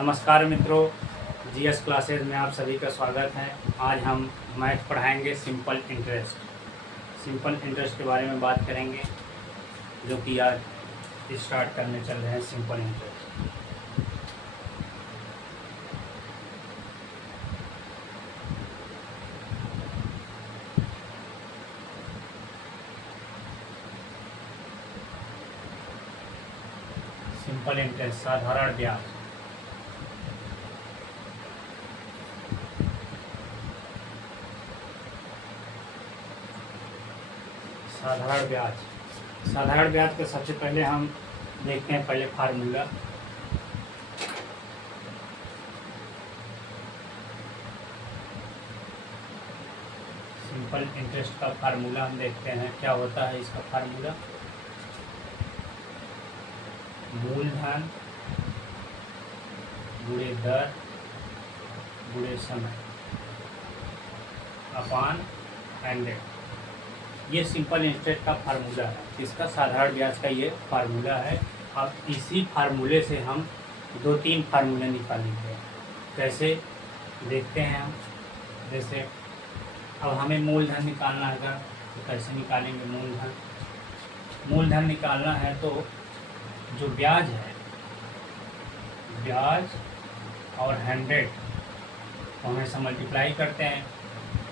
नमस्कार मित्रों, GS classes में आप सभी का स्वागत है। आज हम मैथ पढ़ाएंगे सिंपल इंटरेस्ट के बारे में बात करेंगे, जो कि आज स्टार्ट करने चल रहे हैं। सिंपल इंटरेस्ट साधारण ब्याज। साधारण ब्याज के सबसे पहले हम देखते हैं पहले फार्मूला। सिंपल इंटरेस्ट का फार्मूला हम देखते हैं क्या होता है। इसका फार्मूला मूलधन गुणे दर गुणे समय अपान 100। ये सिंपल इंटरेस्ट का फार्मूला है। इसका साधारण ब्याज का ये फार्मूला है। अब इसी फार्मूले से हम 2-3 फार्मूले निकालेंगे। कैसे देखते हैं हम। जैसे अब हमें मूलधन निकालना है, तो कैसे निकालेंगे मूलधन निकालना है तो जो ब्याज है, ब्याज और 100 को हमेशा मल्टीप्लाई करते हैं।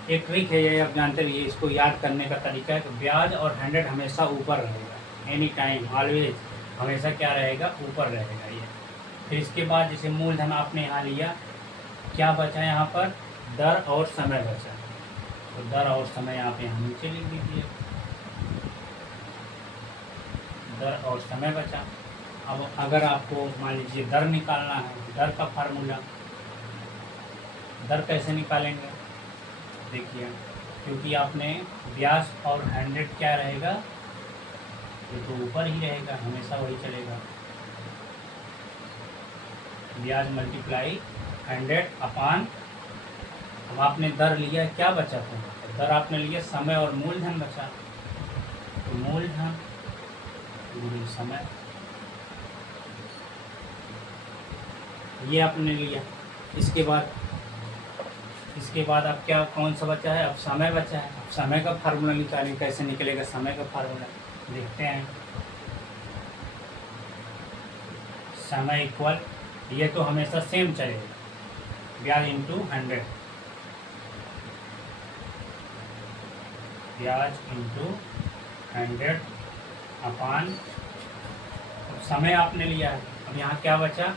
एक ट्रिक है, ये आप जानते रहिए। इसको याद करने का तरीका है कि ब्याज और 100 हमेशा ऊपर रहेगा। एनी टाइम ऑलवेज हमेशा क्या रहेगा, ऊपर रहेगा ये। फिर इसके बाद जैसे मूलधन आपने यहाँ लिया, क्या बचा यहाँ पर, दर और समय बचा। तो दर और समय आप यहाँ नीचे लिख दीजिए, दर और समय बचा। अब अगर आपको मान लीजिए दर निकालना है, दर का फार्मूला, दर कैसे निकालेंगे देखिए। क्योंकि आपने ब्याज और 100 क्या रहेगा, ये तो ऊपर ही रहेगा, हमेशा वही चलेगा। ब्याज मल्टीप्लाई 100 अपान, अब आपने दर लिया, क्या बचा था, दर आपने लिया, समय और मूलधन बचा। तो मूलधन गुणे समय, ये आपने लिया। इसके बाद अब क्या, कौन सा बचा है, अब समय बचा है। अब समय का फार्मूला निकालें। कैसे निकलेगा समय का फार्मूला, देखते हैं। समय इक्वल, ये तो हमेशा सेम चलेगा, ब्याज इंटू 100, ब्याज इंटू 100 अपान, समय आपने लिया है। अब यहाँ क्या बचा,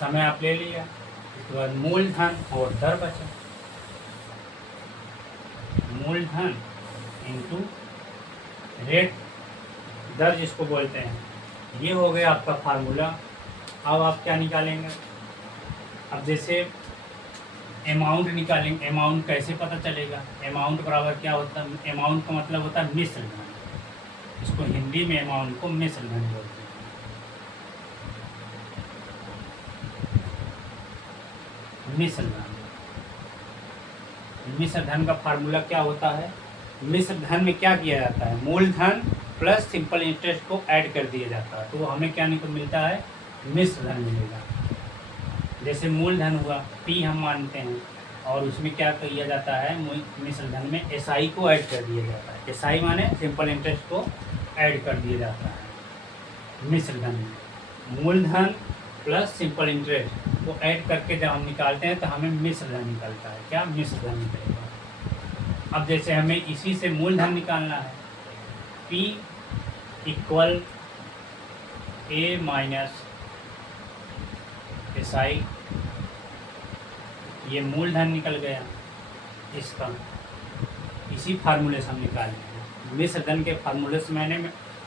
समय आप ले लिया। उसके बाद मूलधन और दर बचा, मूलधन इंटू रेट, दर जिसको बोलते हैं। ये हो गया आपका फार्मूला। अब आप क्या निकालेंगे, अब जैसे अमाउंट निकालेंगे। अमाउंट कैसे पता चलेगा, अमाउंट बराबर क्या होता है, अमाउंट का मतलब होता है मिश्र धन। इसको हिंदी में अमाउंट को मिश्र धन बोलते हैं। मिश्र धन का फार्मूला क्या होता है, मिश्र धन में क्या किया जाता है, मूलधन प्लस सिंपल इंटरेस्ट को ऐड कर दिया जाता है। तो हमें क्या मिलता है, मिश्र धन मिलेगा। जैसे मूलधन हुआ P हम मानते हैं, और उसमें क्या किया जाता है, मिश्र धन में SI को ऐड कर दिया जाता है। SI माने सिंपल इंटरेस्ट को ऐड कर दिया जाता है मिश्र धन में। मूलधन प्लस सिंपल इंटरेस्ट को ऐड करके जब हम निकालते हैं तो हमें मिश्र धन निकलता है। क्या, मिश्र धन निकलेगा। अब जैसे हमें इसी से मूलधन निकालना है, P equal A minus SI, ये मूलधन निकल गया इसका। इसी फार्मूले से हम निकालेंगे। मिश्र धन के फार्मूले से मैंने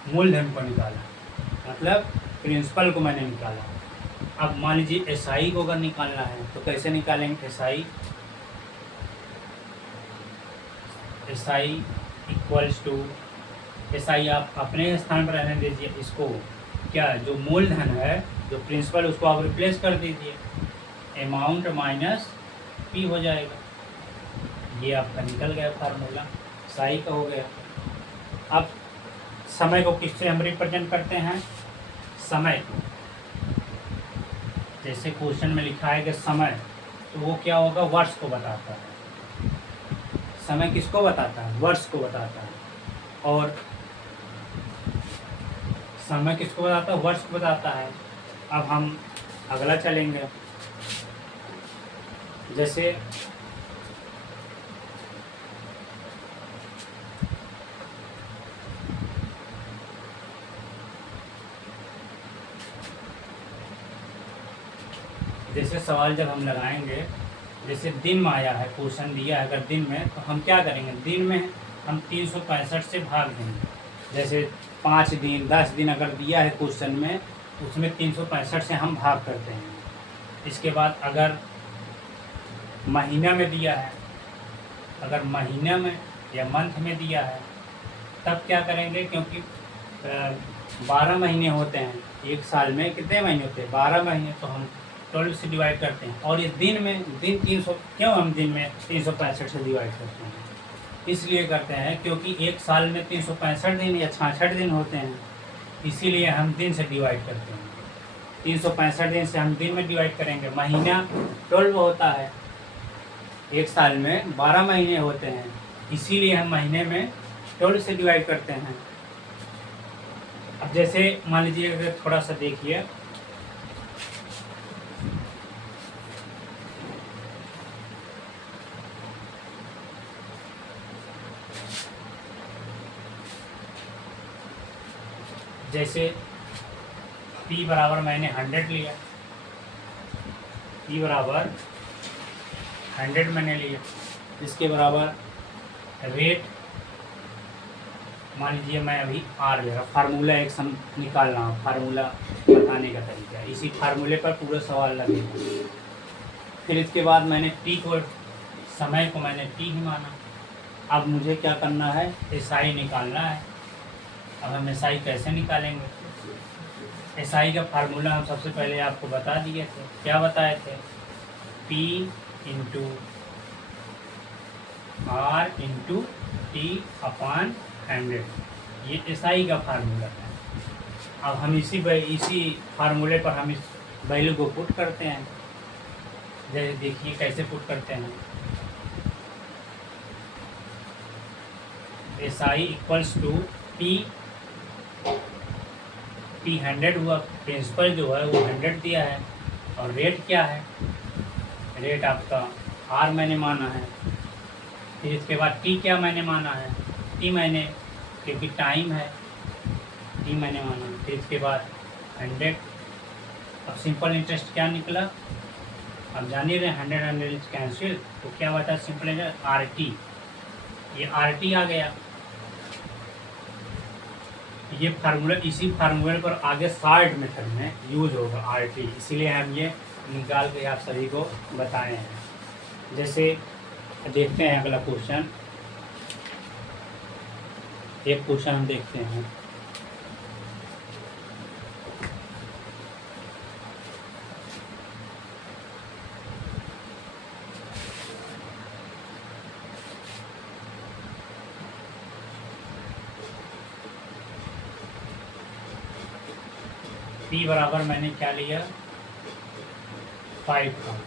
मूलधन को निकाला, मतलब प्रिंसिपल को मैंने निकाला। अब मान लीजिए SI को अगर निकालना है तो कैसे निकालेंगे, SI इक्वल्स टू, SI आप अपने स्थान पर रहने दीजिए। इसको क्या, जो मूलधन है, जो प्रिंसिपल, उसको आप रिप्लेस कर दीजिए, अमाउंट माइनस P हो जाएगा। ये आपका निकल गया फार्मूला, SI का हो गया। अब समय को किससे हम रिप्रेजेंट करते हैं, समय को जैसे क्वेश्चन में लिखा है कि समय, तो वो क्या होगा, वर्ष को बताता है। समय किसको बताता है, वर्ष को बताता है। और समय किसको बताता है, वर्ष को बताता है। अब हम अगला चलेंगे। जैसे सवाल जब हम लगाएंगे, जैसे दिन में आया है, क्वेश्चन दिया है अगर दिन में, तो हम क्या करेंगे, दिन में हम 365 से भाग देंगे। जैसे 5 दिन 10 दिन अगर दिया है क्वेश्चन में, उसमें 365 से हम भाग करते हैं। इसके बाद अगर महीना में दिया है, अगर महीना में या मंथ में दिया है, तब क्या करेंगे, क्योंकि 12 महीने होते हैं एक साल में, कितने महीने होते हैं, 12 महीने, तो हम 12 से डिवाइड करते हैं। और ये दिन में, दिन 300, क्यों हम दिन में 365 से डिवाइड करते हैं, इसलिए करते हैं क्योंकि एक साल में 365 दिन या 66 दिन होते हैं, इसीलिए हम दिन से डिवाइड करते हैं। 365 दिन से हम दिन में डिवाइड करेंगे। महीना 12 होता है, एक साल में 12 महीने होते हैं, इसीलिए हम महीने में 12 से डिवाइड करते हैं। अब जैसे मान लीजिए, अगर थोड़ा सा देखिए, जैसे P बराबर मैंने 100 लिया, P बराबर 100 मैंने लिया, इसके बराबर रेट मान लीजिए मैं अभी R ले रहा, फार्मूला एक सम निकाल रहा हूँ, फार्मूला बताने का तरीका है, इसी फार्मूले पर पूरा सवाल लगेगा। फिर इसके बाद मैंने T को, समय को मैंने T ही माना। अब मुझे क्या करना है, SI निकालना है। अब हम SI कैसे निकालेंगे, SI का फार्मूला हम सबसे पहले आपको बता दिए थे। क्या बताए थे, P into R into T/100, ये SI का फार्मूला है। अब हम इसी फार्मूले पर हम इस वैल्यू को पुट करते हैं। जैसे देखिए कैसे पुट करते हैं, SI इक्वल्स टू P 100 हुआ, प्रिंसिपल जो है वो 100 दिया है, और रेट क्या है, रेट आपका R मैंने माना है। फिर इसके बाद T क्या मैंने माना है, T मैंने, क्योंकि टाइम है, T मैंने माना। फिर इसके बाद 100। अब सिंपल इंटरेस्ट क्या निकला, अब जान ही रहे, 100 कैंसिल, तो क्या बता सिंपल इंटरेस्ट RT, ये RT आ गया। ये फार्मूला, इसी फार्मूले पर आगे शॉर्ट मेथड में यूज होगा RT, इसीलिए हम ये निकाल के आप सभी को बताए हैं। जैसे देखते हैं अगला क्वेश्चन, एक क्वेश्चन हम देखते हैं। P बराबर मैंने क्या लिया, 5000,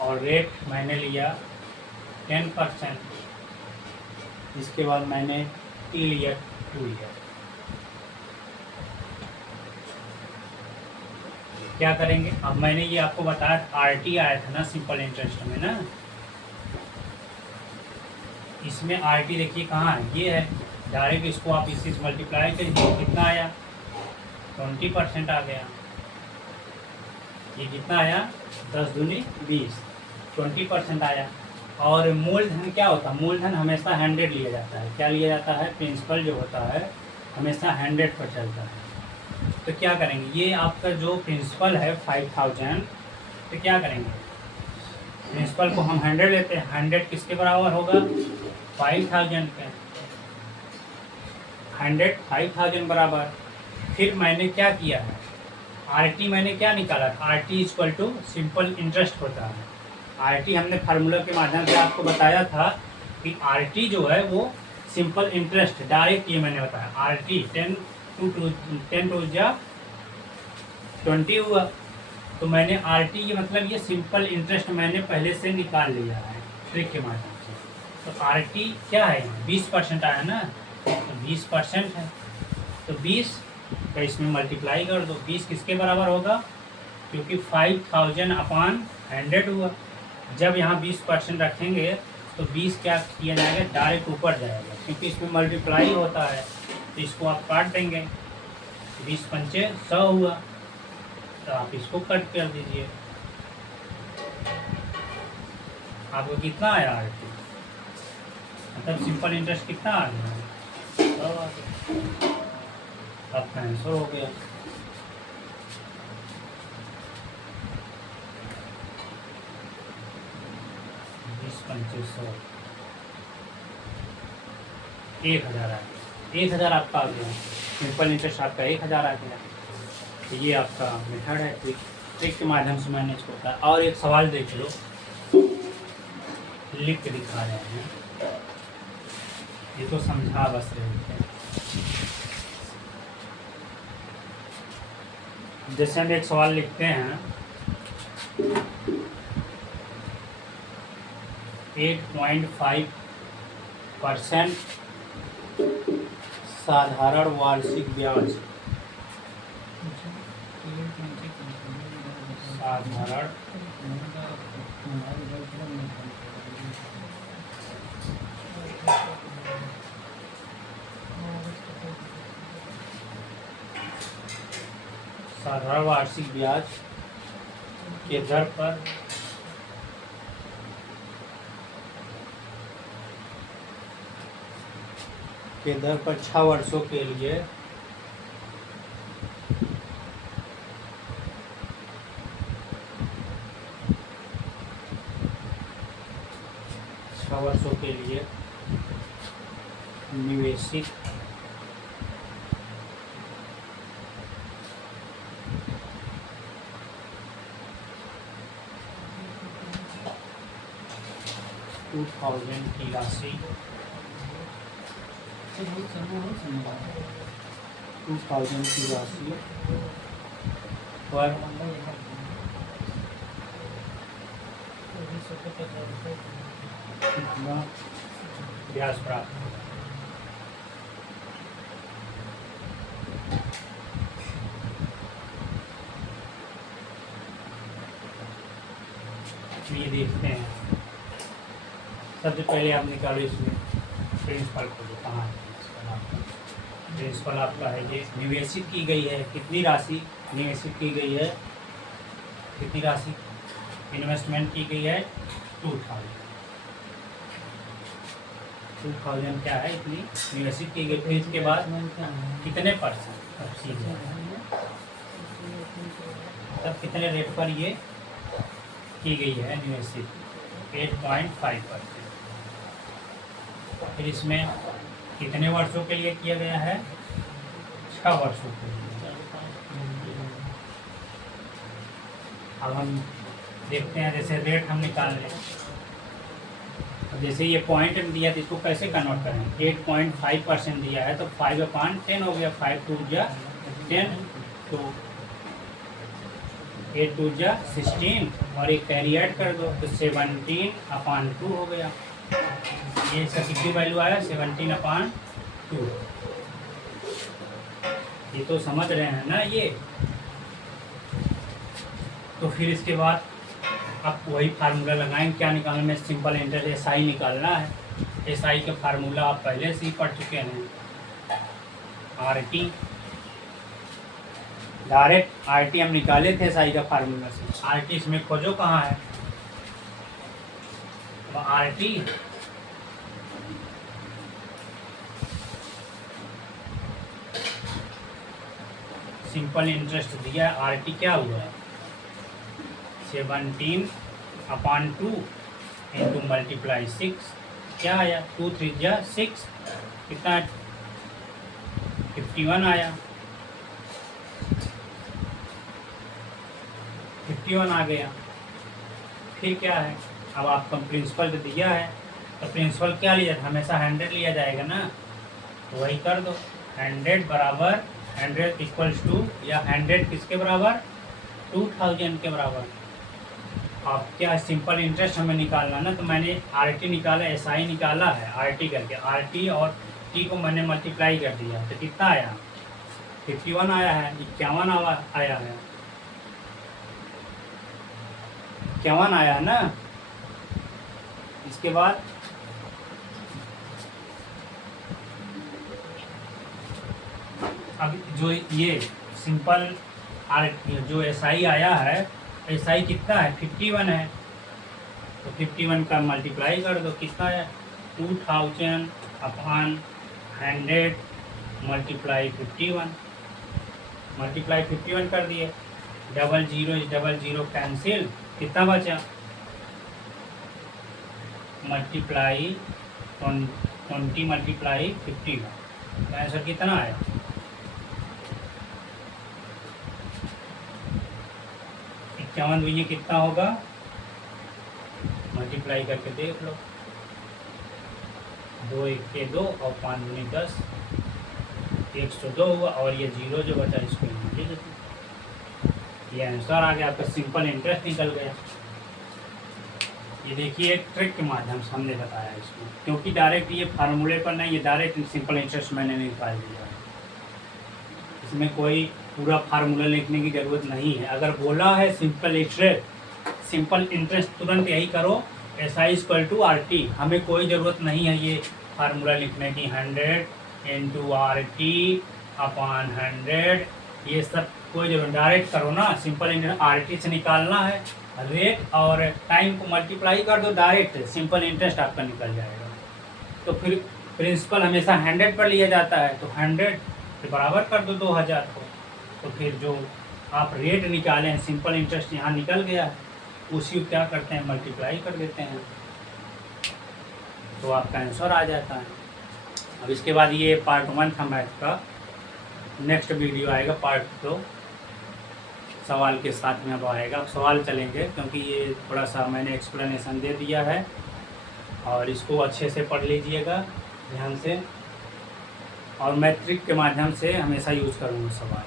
और रेट मैंने लिया 10%। इसके बाद मैंने T लिया 2 लिया। क्या करेंगे, अब मैंने ये आपको बताया RT आया था ना सिंपल इंटरेस्ट में ना, इसमें RT देखिए कहाँ है, ये है, डायरेक्ट इसको आप इसी से मल्टीप्लाई करिए, कितना आया, 20% आ गया। ये कितना आया, 10 दूनी 20, 20% आया। और मूलधन क्या होता है, मूलधन हमेशा 100 लिया जाता है। क्या लिया जाता है, प्रिंसिपल जो होता है हमेशा 100 पर चलता है। तो क्या करेंगे, ये आपका जो प्रिंसिपल है 5000, तो क्या करेंगे, प्रिंसिपल को हम 100 लेते हैं, 100 किसके बराबर होगा, 5000 के, 100 5000 बराबर। फिर मैंने क्या किया है, RT मैंने क्या निकाला, RT equal to simple interest होता है। RT हमने फार्मूला के माध्यम से आपको बताया था कि RT जो है वो सिंपल इंटरेस्ट, डायरेक्ट ये मैंने बताया, RT 10 टू 20 हुआ। तो मैंने RT ये मतलब ये सिंपल इंटरेस्ट मैंने पहले से निकाल लिया है ट्रिक के माध्यम से। तो RT क्या है, 20% आया ना, तो 20% है, तो 20 का इसमें मल्टीप्लाई कर दो। 20 किसके बराबर होगा, क्योंकि 5000 अपॉन 100 हुआ। जब यहाँ 20% रखेंगे तो 20 क्या किया जाएगा, डायरेक्ट ऊपर जाएगा, क्योंकि इसमें मल्टीप्लाई होता है। तो इसको आप काट देंगे, 20 पंचे 100 हुआ, तो आप इसको कट कर दीजिए। आपको कितना आया RT, मतलब सिंपल इंटरेस्ट कितना आ गया, 100 आ गया। आपका आंसर हो गया। पंचे 100, 1000 आ गया। 1000 आपका आ गया, सिंपल इंटरेस्ट आपका 1000 आ गया। तो ये आपका मेथड है, ट्रिक के माध्यम से मैनेज होता है। और एक सवाल देख लो, लिख के दिखा रहे हैं, ये तो समझा बस रहे थे। जैसे हम एक सवाल लिखते हैं, 8.5% साधारण वार्षिक ब्याज, साधारण साधारण वार्षिक ब्याज के दर पर के दर पर 6 वर्षों के लिए 6 वर्षों के लिए निवेशित $2000 की राशि 2000 की राशि पर कितना ब्याज प्राप्त होगा। ये देखते हैं, सबसे पहले आप निकालो इसमें प्रिंसिपल को, जो कहाँ है प्रिंसिपल आपका है, ये निवेशित की गई है कितनी राशि, निवेशित की गई है कितनी राशि, इन्वेस्टमेंट की गई है 2000 क्या है, इतनी निवेशित की गई। फिर इसके बाद कितने %, अब सीधे तब कितने रेट पर ये की गई है निवेशित, 8.5%। फिर इसमें कितने वर्षों के लिए किया गया है, 6 वर्षों के लिए। अब हम देखते हैं, जैसे रेट हम निकाल लें, जैसे ये पॉइंट दिया तो इसको कैसे कन्वर्ट करें, 8.5% दिया है तो 5/10 हो गया, 5 2 जा 10, तो 8 2 जा 16, और एक कैरी ऐड कर दो तो 17/2 हो गया। ये इसका कितनी वैल्यू आया, 17/2। ये तो समझ रहे हैं ना ये। तो फिर इसके बाद आप वही फार्मूला लगाएंगे, क्या निकालना है, सिंपल इंटरेस्ट SI निकालना है। SI का फार्मूला आप पहले से ही पढ़ चुके हैं, RT, डायरेक्ट RT हम निकाले थे SI का फार्मूला से। RT इसमें खोजो कहाँ है, तो RT सिंपल इंटरेस्ट दिया है, RT क्या हुआ है, 17/2 इंटू मल्टीप्लाई 6, क्या आया, 2 3 जा 6, कितना 51 आया, 51 आ गया। फिर क्या है, अब आपका प्रिंसिपल तो दिया है, तो प्रिंसिपल क्या लिया था, हमेशा 100 लिया जाएगा ना, तो वही कर दो, 100 बराबर 100 इक्वल्स टू, या 100 किसके बराबर, 2000 के बराबर। अब क्या सिंपल इंटरेस्ट हमें निकालना ना, तो मैंने RT निकाला, SI निकाला है, RT करके, RT और T को मैंने मल्टीप्लाई कर दिया, तो कितना आया, 51 आया है, 51 आया है, 51 आया है ना। इसके बाद अब जो ये सिंपल जो SI आया है, SI कितना है, 51 है, तो 51 का मल्टीप्लाई कर दो, कितना है, 2000 अपॉन 100 मल्टीप्लाई 51, मल्टीप्लाई 51 कर दिए, 00 कैंसिल, कितना बचा, मल्टीप्लाई 20 मल्टीप्लाई 51, आंसर कितना आया, 51 ये कितना होगा, मल्टीप्लाई करके देख लो, 2 1 के 2 और 5 दूनी 10, 102 हुआ, और ये 0 जो बचा इसको लिख दो, ये आंसर आ गया आपका, सिंपल इंटरेस्ट निकल गया। ये देखिए एक ट्रिक के माध्यम से हमने बताया इसको, क्योंकि डायरेक्ट ये फार्मूले पर नहीं, ये डायरेक्ट सिंपल इंटरेस्ट मैंने निकाल दिया है, इसमें कोई पूरा फार्मूला लिखने की ज़रूरत नहीं है। अगर बोला है सिंपल इंटरेस्ट तुरंत यही करो, SI इक्वल टू RT, हमें कोई ज़रूरत नहीं है ये फार्मूला लिखने की, 100 इंटू RT अपॉन 100, ये सब कोई जरूरत, डायरेक्ट करो ना, सिंपल इंटरेस्ट RT से निकालना है, रेट और टाइम को मल्टीप्लाई कर दो, डायरेक्ट सिंपल इंटरेस्ट आपका निकल जाएगा। तो फिर प्रिंसिपल हमेशा 100 पर लिया जाता है, तो 100 के बराबर कर दो 2000 को, तो फिर जो आप रेट निकाले हैं, सिंपल इंटरेस्ट यहाँ निकल गया है, उसी को क्या करते हैं, मल्टीप्लाई कर देते हैं, तो आपका आंसर आ जाता है। अब इसके बाद ये पार्ट 1 था मैथ का, नेक्स्ट वीडियो आएगा पार्ट 2 सवाल के साथ में, अब आएगा सवाल चलेंगे, क्योंकि ये थोड़ा सा मैंने एक्सप्लेनेशन दे दिया है, और इसको अच्छे से पढ़ लीजिएगा ध्यान से, और मैं ट्रिक के माध्यम से हमेशा यूज़ करूँगा सवाल,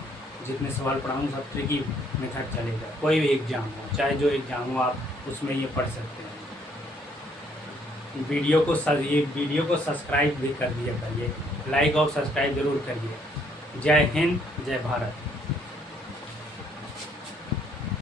जितने सवाल पढ़ाऊँगा सब ट्रिकी मेथड चलेगा, कोई भी एग्ज़ाम हो, चाहे जो एग्ज़ाम हो आप उसमें ये पढ़ सकते हैं। वीडियो को सब्सक्राइब भी कर दिया करिए, लाइक और सब्सक्राइब ज़रूर करिए। जय हिंद, जय भारत।